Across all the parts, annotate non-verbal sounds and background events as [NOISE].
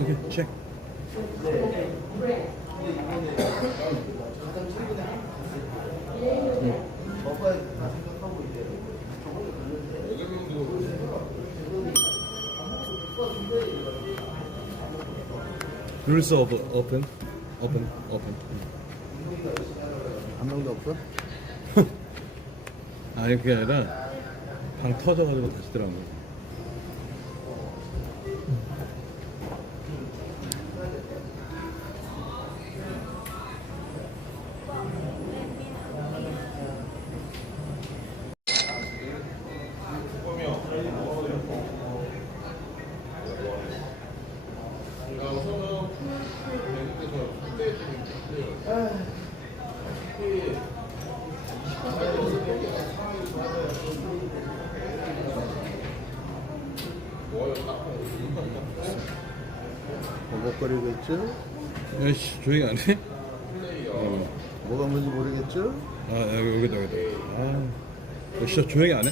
오케이, 체크. Rules of open, open, open. 한 명도 없어? 아니 그게 아니라 방 터져가지고 다시 들어간 거. 있죠? 야씨 조용히 안 해? 어. 뭐가 뭔지 모르겠죠? 아 여기 여기다 여기다. 아, 너 진짜 조용히 안 해?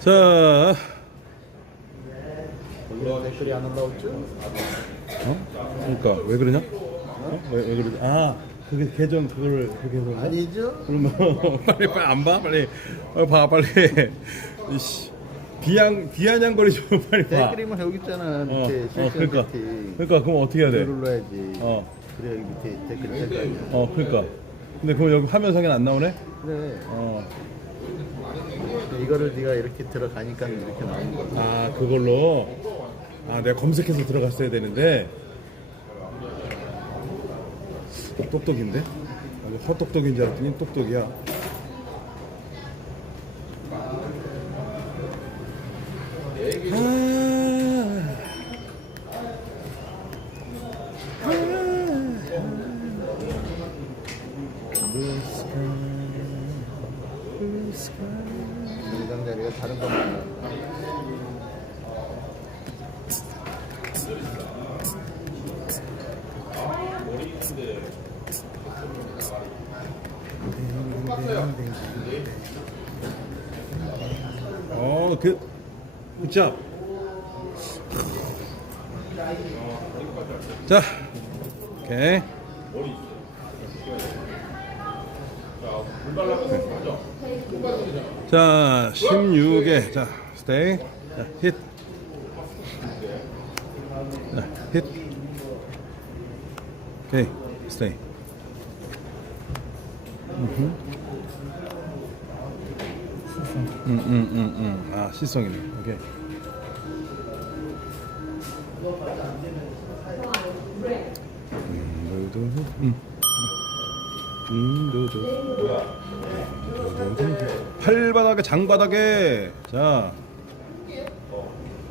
자, 원래 댓글이 안 올라왔죠? 어? 그러니까 왜 그러냐? 어? 왜, 왜 그러지? 아, 그게 계정 그거를 그렇게 해서 아니죠? 그러면 [LAUGHS] 빨리 빨리 안 봐? 빨리 어, 봐 빨리. 이씨 비양 비아냥거리 좀 [LAUGHS] 빨리 봐. 댓글이면 여기 있잖아 어, 밑에 어, 실시간 그러니까 채팅 그러니까 그럼 어떻게 해야 돼? 눌러야지 어, 그래 여기 밑에 댓글 뜰거 아니야 어, 그러니까. 근데 그럼 여기 화면 상에 안 나오네? 그래 어, 이거를 네가 이렇게 들어가니까 이렇게 나오는 거야 아 그걸로. 아 내가 검색해서 들어갔어야 되는데. 똑똑인데? 아, 이거 헛똑똑인 줄 알았더니 똑똑이야. 다른 거 굿잡. 자, 오케이. 자, 16개. 자, 스테이. 자, 힛. 자, 힛. 오케이, 스테이. 음, 음, 음, 음. 아, 시성이네. 오케이. 음, 음. 음. 팔바닥에 장바닥에 자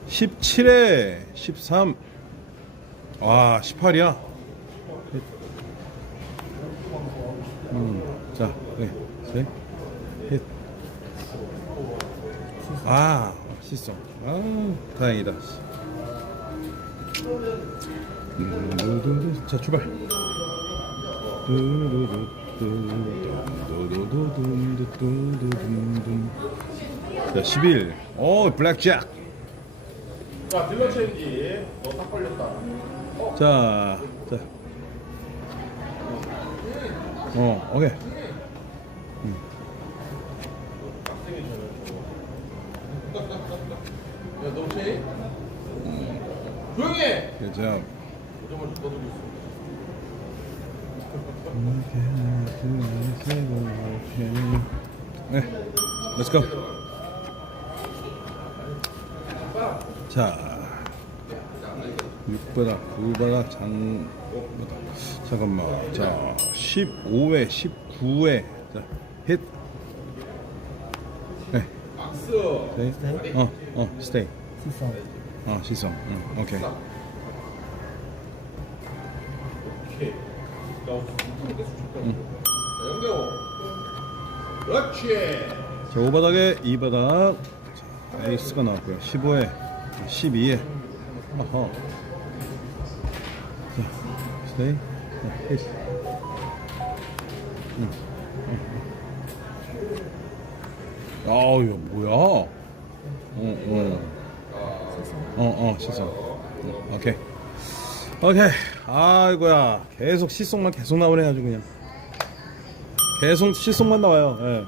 17에 13. 와, 18이야. 음, 자, 네, 셋, 아 맛있어 아 다행이다 음, 자 출발 자 11. 오 블랙잭. 자 딜러 체인지 너딱 걸렸다. 자 자. 어 오케이. 너? 조용히 해! 떠들고 있어. 네, let's go. 자, 6바닥, 9바닥, 장, 잠깐만. 자, 15회, 19회. 자, 힛. 네, 박스! 스테이. 어, 어, 스테이. 시성 어, 시성. 응, 오케이. 오케이. 나 엄청 계속. 자, 영대호. 그렇지! 자, 5바닥에 2바닥. 자, 에이스가 나왔고요. 15회. 12에. 어허. 자, 스테이. 자, 히트. 응. 아우, 이거 뭐야? 어, 어. 어, 어, 시선. 응, 오케이. 오케이. 아이고야. 계속 시속만 계속 나오네, 아주 그냥. 계속 시속만 나와요. 예.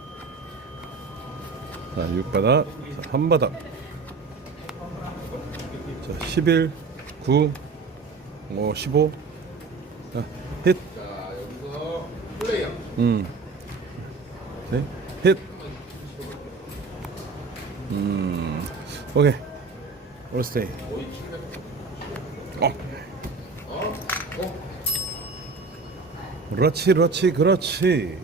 자, 6바닥. 자, 한 바닥. 자, 11, 9, 뭐 15. 자, 힛. 자 여기서 플레이어. 음. 네. 힛. 음. 오케이. 올 스테이. 어. 그렇지, 그렇지, 그렇지.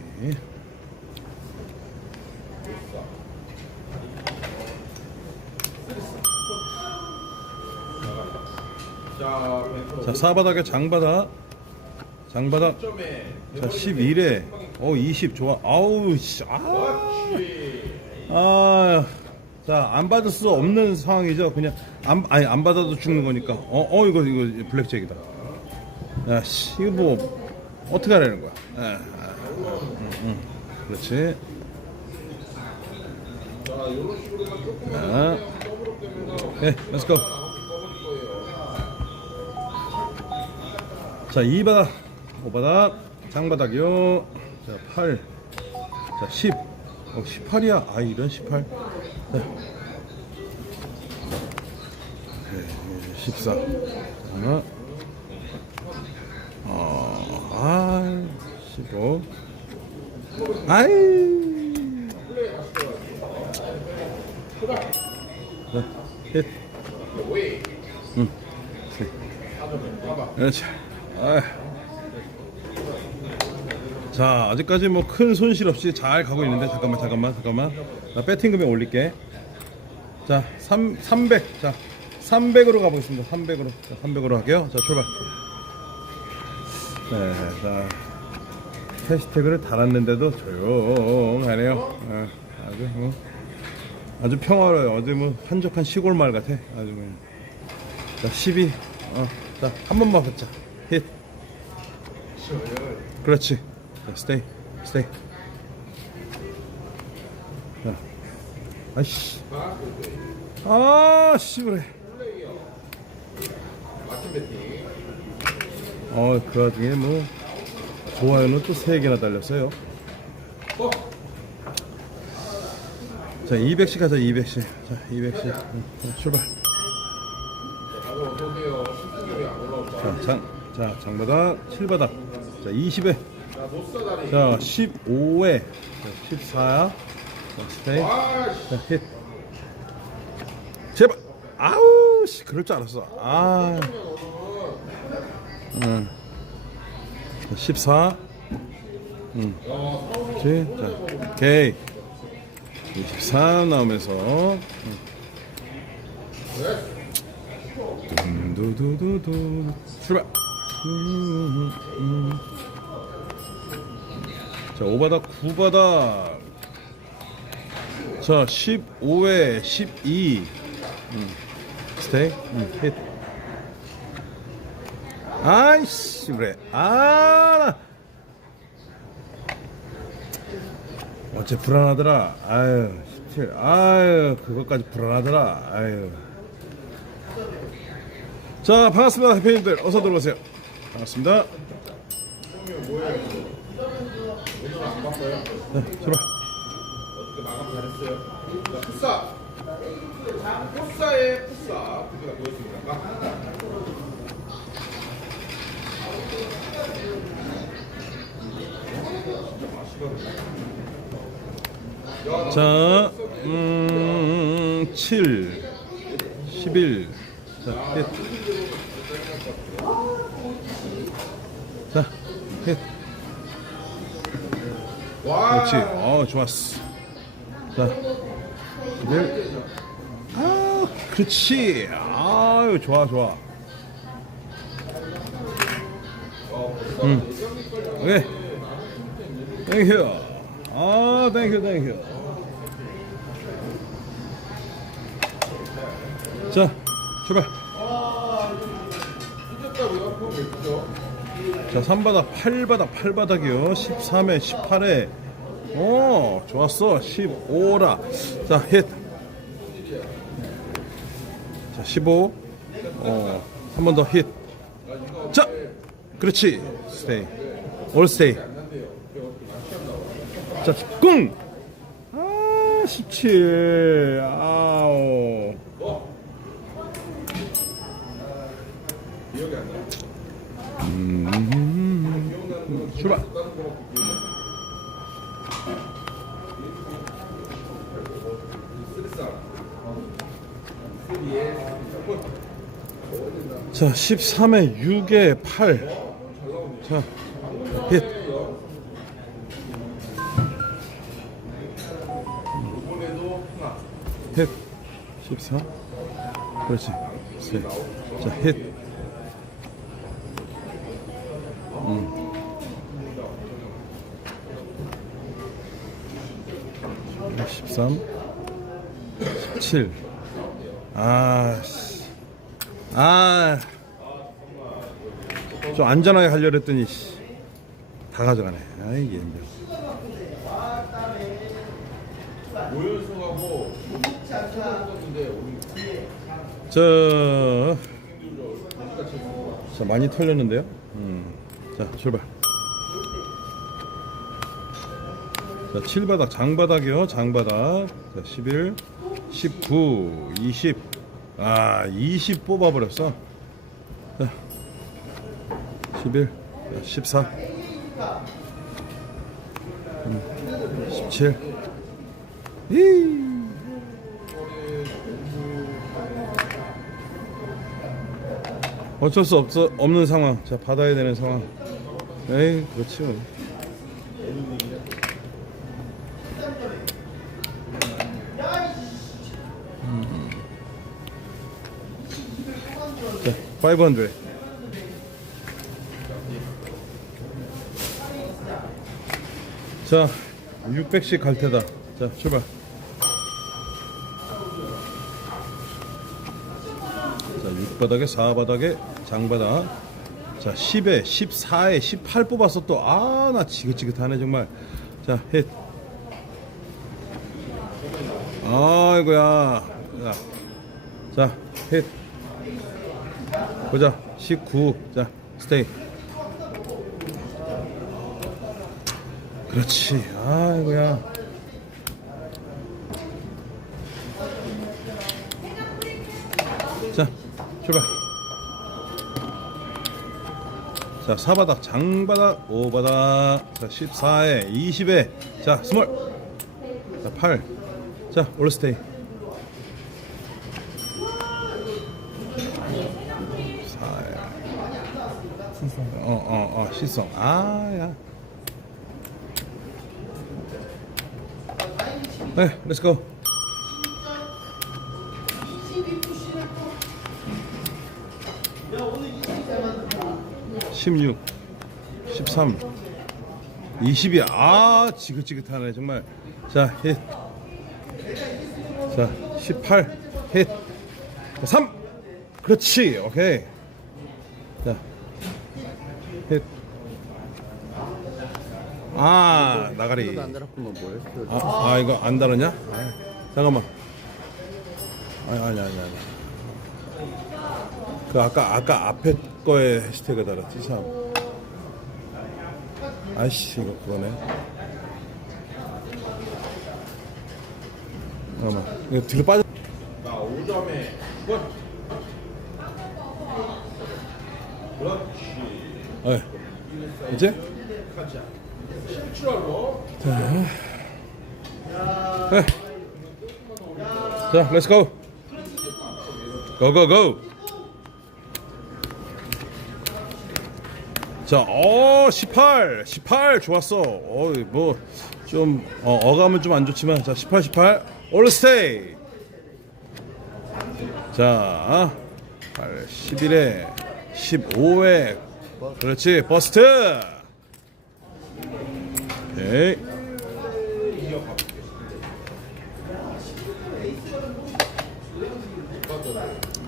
자 사바닥에 장바닥. 장바닥. 자, 11에. 어, 20 좋아. 아우, 씨. 아. 아. 자, 안 받을 수 없는 상황이죠. 그냥 안 아니 안 받아도 죽는 거니까. 어, 어 이거 이거 블랙잭이다. 야, 씨. 이거 뭐 어떻게 하라는 거야? 예. 아, 응, 응. 그렇지. 자. 예, 렛츠 고. 자, 2바닥, 5바닥, 장바닥이요. 자, 8. 자, 10. 어, 18이야. 아, 이런 18. 자. 네, 14. 하나. 어, 아, 15. 아이. 자, 힛. 응. 그렇지. 아휴. 자, 아직까지 뭐 큰 손실 없이 잘 가고 있는데 잠깐만 잠깐만 잠깐만. 나 배팅 금액 올릴게. 자, 3 300. 자, 300으로 가 보겠습니다. 300으로. 자, 300으로 할게요. 자, 출발. 네, 자. 해시태그를 달았는데도 조용하네요. 어, 아주 뭐 아주 평화로워요. 어디 뭐 한적한 시골 마을 같아. 아주 그냥. 자, 12. 어, 자, 한 번만 받자. 힛. 그렇지. 자, 스테이. 스테이. 자. 아이씨. 아, 씨부래. 어, 그 와중에 뭐 좋아요는 또 3개나 달렸어요. 어. 자, 200씩 하자, 200씩. 자, 200씩. 응, 자, 출발. 자, 장, 자, 장바닥, 7바닥. 자, 20에. 자 노스다리. 자, 15에. 자, 14야. 자, 스테이. 아씨. 자, 힛. 제발. 아우, 씨, 그럴 줄 알았어. 아. 응. 자, 14. 응. 그렇지. 자, 오케이. 23 나오면서. 응. 두두두두 출발. 음, 음, 음. 자, 5바닥, 9바닥. 자, 15에 12. 음. 스테이. 음, 힛. 아이씨, 그래. 아, 나. 어째 불안하더라. 아유, 17. 아유, 그것까지 불안하더라. 아유. 자, 반갑습니다. 대표님들. 어서 들어오세요. 반갑습니다. 네. 어떻게 마감 잘했어요. 자 푸사. 푸사의 푸사. 드디어 보였습니다. 자, 음, 7, 11. 자, 힛. 그렇지. 어, 좋았어. 자, 11. 아, 그렇지. 아유, 좋아, 좋아. 음. 오케이. 땡큐. 아, 땡큐, 땡큐. 자, 출발. 자, 3바닥, 8바닥, 8바닥이요. 13회, 18회. 오, 좋았어. 15라. 자, 힛. 자, 15. 어, 한 번 더 힛. 자, 그렇지. 스테이. 올 스테이. 자, 꿍! 아, 17. 아 자, 13에 6에 8. 자, 힛. 힛. 14. 그렇지. 셋. 자, 힛. 음. 13. 17. 아, 씨. 아. 좀 안전하게 하려고 했더니, 씨. 다 가져가네. 아이, 힘들어. 저, 자 많이 털렸는데요. 음. 자 출발. 자 7바닥 장바닥이요. 장바닥. 자 11, 19, 20. 아, 20 뽑아버렸어. 자 11, 자, 14, 음, 17. 이. 어쩔 수 없어 없는 상황. 자 받아야 되는 상황. 에이 그렇지. 뭐. 음. 자 500. 자 600씩 갈 테다. 자 출발. 자, 6바닥에 4바닥에 장바닥. 자, 10에 14에 18 뽑았어 또. 아, 나 지긋지긋하네 정말. 자, 헷. 아이고야. 자, 자, 헷. 보자. 19. 자, 스테이. 그렇지. 아이고야. 자, 출발. 자, 4바닥, 장바닥, 5바닥, 자, 14에, 20에, 자, 스몰. 자, 8. 자, 올스테이. 4에. 어, 어, 어, 시성. 아, 야. 네, 렛츠고. 16, 13, 20이야. 아, 지긋지긋하네, 정말. 자, 힛. 자, 18, 힛. 자, 3. 그렇지, 오케이. 자, 힛. 아, 나가리. 안 달았구만 뭘. 아, 아 이거 안 다르냐? 잠깐만. 아니 아니 아니 아니. 그 아까 아까 앞에 거에 해시태그 달았지 참. 아이씨 이거 그거네. 잠깐만. 이거 뒤로 빠져. 자, 5점에 9번. 그렇지. 어. 이제? 실추 하고. 네. 자, 렛츠 고. 고고고. 자, 어, 18. 18 좋았어. 어, 뭐 좀 어, 어감은 좀 안 좋지만 자, 18 18. 올 스테이. 자, 8 11에 15에 그렇지. 버스트. 오케이.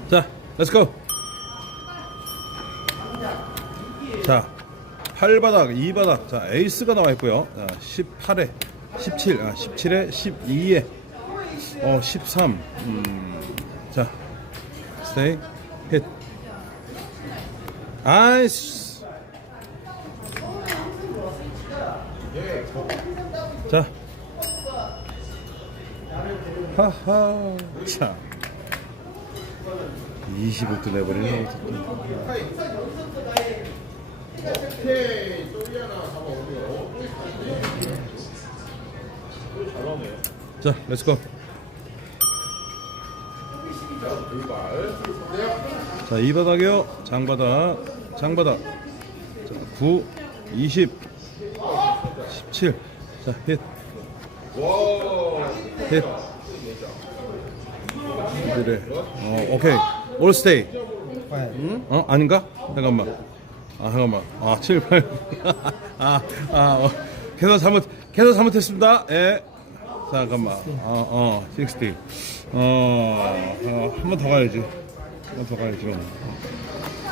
자, 렛츠고 자 8바닥 2바닥. 자 에이스가 나와 있고요. 자 18에 17 아, 17에 12에 어, 13 음, 자 스테이 힛 아이스 자 하하 자 20억도 내버리네 오케이 자 렛츠고 자, 이 바닥이요. 장바닥. 장바닥. 자, 9, 20, 17. 자, 힛. 와 힛. 그래. 어, 오케이. 올 스테이. 어, 아닌가? 잠깐만. 아, 잠깐만. 아, 7, 8. [LAUGHS] 아, 아, 어. 계산 잘못, 계산 잘못했습니다. 예. 자, 잠깐만. 어, 어, 60. 어, 어, 한 번 더 가야지. 한 번 더 가야지.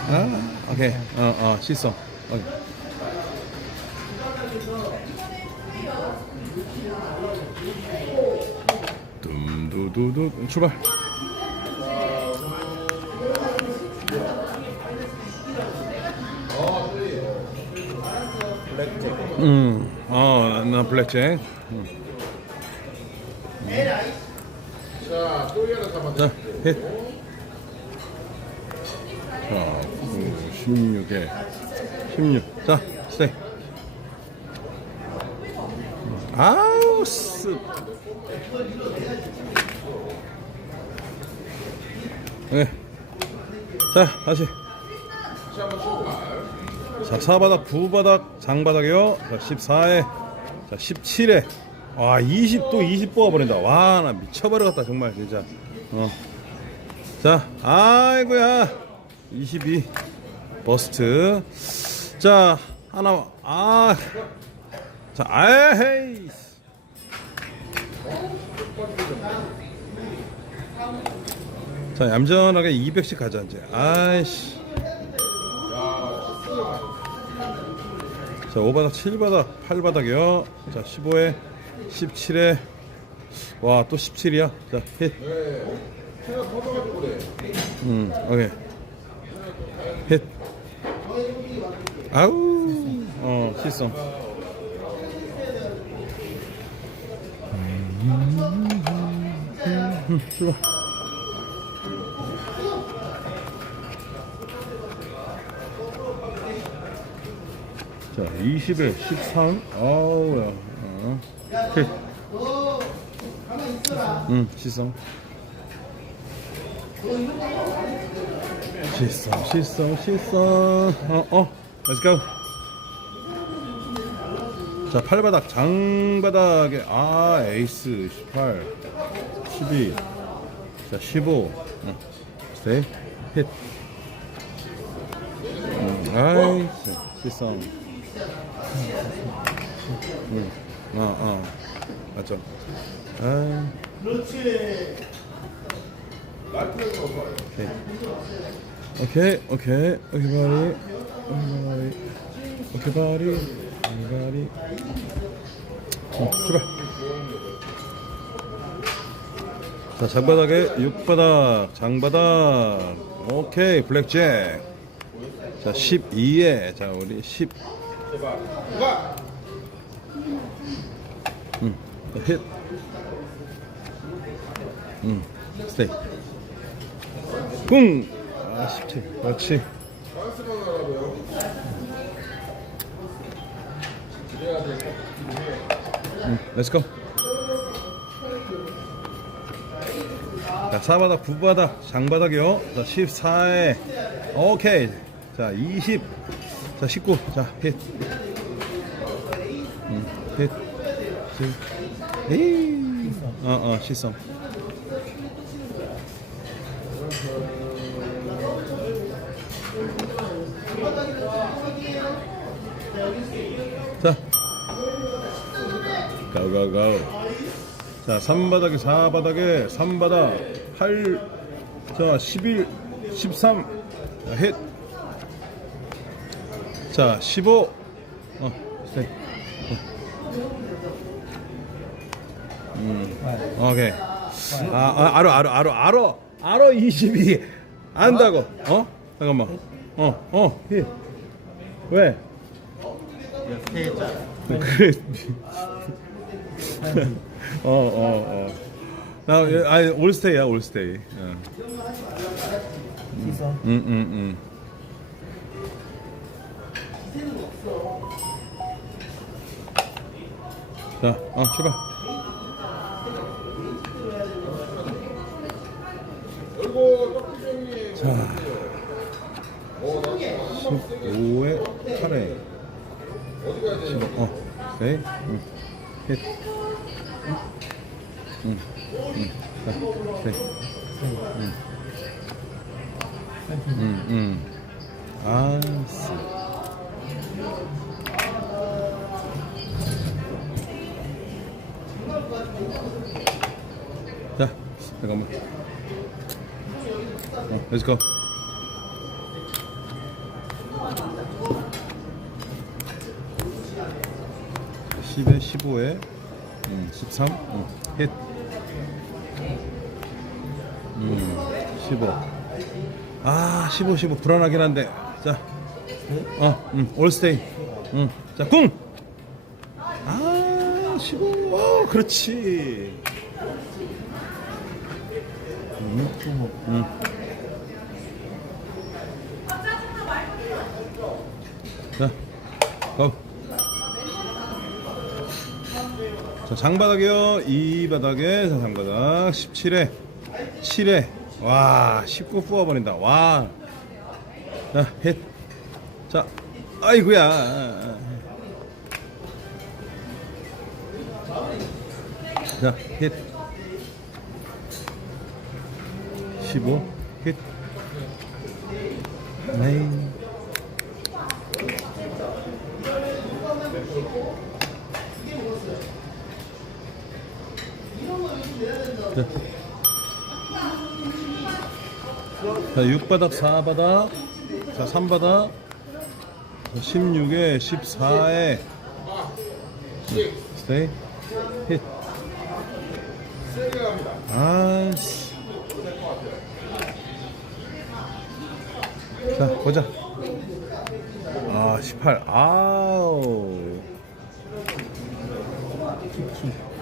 아, 오케이. 어, 어, 실성. 오케이. 두두두 출발. 음, 어, 나 블랙잭. 자 하나 잡아 자, 힛. 자, 9, 16에 16. 자, 스테이. 아우, 스. 네. 자, 다시. 자, 4바닥, 9바닥, 장바닥이요. 자, 14에, 자, 17에. 와, 20, 또 20 뽑아버린다. 와, 나 미쳐버리겠다, 정말, 진짜. 어. 자, 아이고야. 22. 버스트. 자, 하나, 아. 자, 아헤이. 자, 얌전하게 200씩 가자, 이제. 아이씨. 자, 5바닥, 7바닥, 8바닥이요. 자, 15에, 17에, 와, 또 17이야. 자, 힛. 제가 터져가지고 그래 음, 오케이. 힛. 아우, 어, 실성. 음, 출발. 자, 20에 13. 아우야. 어. 힛. 음, 실성. 실성, 실성, 실성. 어, 어. Let's go. 자, 팔바닥, 장바닥에, 아, 에이스, 18, 12, 자, 15, 어, 스테이, 힛. 음, 아이스, 실성. 음, 어, 어. 맞죠. 아, 라이프에서 좋아요 오케이, 오케이, 오케이, 바리, 오케이, 바리, 오케이, 바리, 오케이, 바리. 어, 출발. 자, 장바닥에 6바닥, 장바닥. 오케이, 블랙잭. 자, 12에, 자, 우리 10. 제발 누가 음, 힛. 음, 스테이. 뿡! 아, 17. 그렇지. 음, 렛츠고. 자, 4바닥, 9바닥, 장바닥이요. 자, 14에. 오케이. 자, 20. 자, 19. 자, 힛. 음, 힛. hit이 어, 어, 시성. 자, 가가가. 자, 3바닥에 4바닥에 3바닥 8, 자, 11, 13. 자, 힛. 자, 15. 어, 스테이. 음, 오케이. 아, 아, 알아, 알아, 알아, 알아. 알아, 22. 안다고. 어? 잠깐만. 어, 어, 힛. 왜? 그래. 어, 어, 어. 나, 아니, 올스테이야, 올스테이. 어. 응, 응, 응. 자, 어, 출발. 자, 15에 8에 15, 어, 네, 응, 힛, 응, 응, 응, 자, 네, 응. 음, 음. 아이씨. 자, 잠깐만. 어, let's go. 십에 15에 음, 13, 음, 힛. 음, 15. 아, 15, 15 불안하긴 한데. 자, 어, 음, 올스테이. 음, 자, 궁. 아, 15. 어, 그렇지. 음, 음. 자, 고. 자, 장바닥이요. 이 바닥에 자, 장바닥 17에 7에 와, 19 뽑아버린다. 와. 자, 헷. 자, 아이고야. 자, 헷. 15, 헷. 네이. 자. 자, 6바닥, 4바닥, 자, 3바닥, 16에 14에 스테이, 힛. 아이씨. 자, 보자. 아, 18. 아우.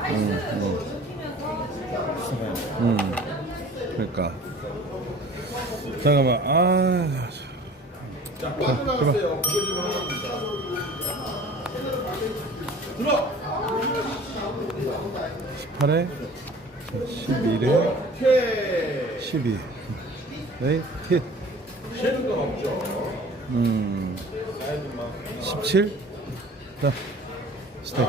음, 음. 음. 그러니까. 잠깐만. 아. 자, 빠져나갔어요. 들어. 18에 11에 오케이. 12. 네, 힛. 쉬는 건 없죠. 음. 17. 자. 스테이.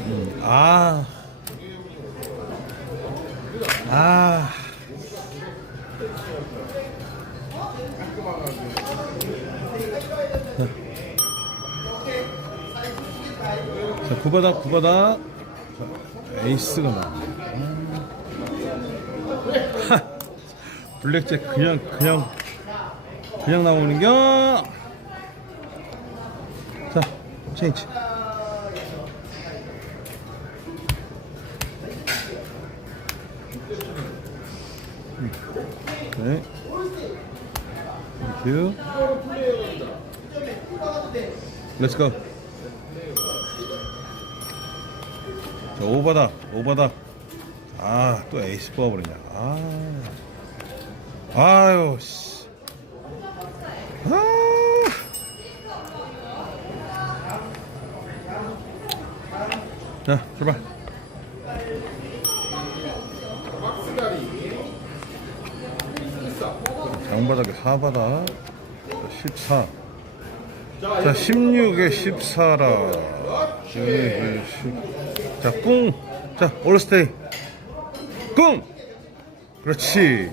음. 아. 아. 자, 구바닥, 구바닥. 자, 에이스가. 하! 블랙잭 그냥, 그냥, 그냥 나오는겨. 자, 체인지. 땡큐. 렛츠 고. 자, 오바다, 오바다. 아, 또 에이스 뽑아버리냐. 아. 아유, 씨. 아. 자, 출발. 장바닥에 4바닥 14. 자, 16에 14라. 네, 10. 자, 꿍. 자, 올스테이. 꿍! 그렇지.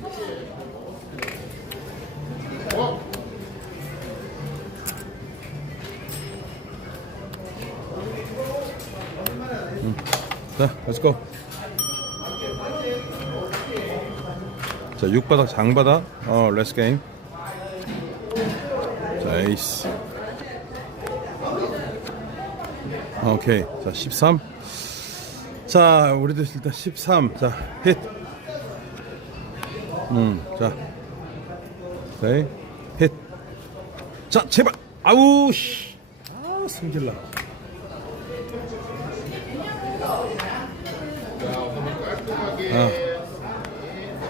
음. 자, 렛츠고. 자, 6바닥, 장바닥. 어, 레스 게임. 자, 에이스. 오케이. 자, 13. 자, 우리도 일단 13. 자, 힛. 음, 자. 오케이. 힛. 자, 제발. 아우, 씨. 아, 승질나.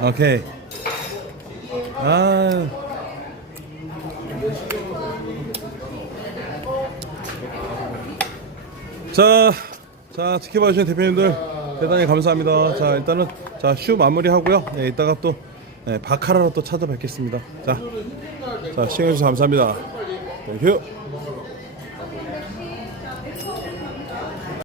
아. 오케이. 아. 자, 자 지켜봐 주신 대표님들 대단히 감사합니다. 자 일단은 자슈 마무리 하고요. 네, 이따가 또 네, 바카라로 또 찾아뵙겠습니다. 자, 자 시청해 주셔서 감사합니다. 땡큐.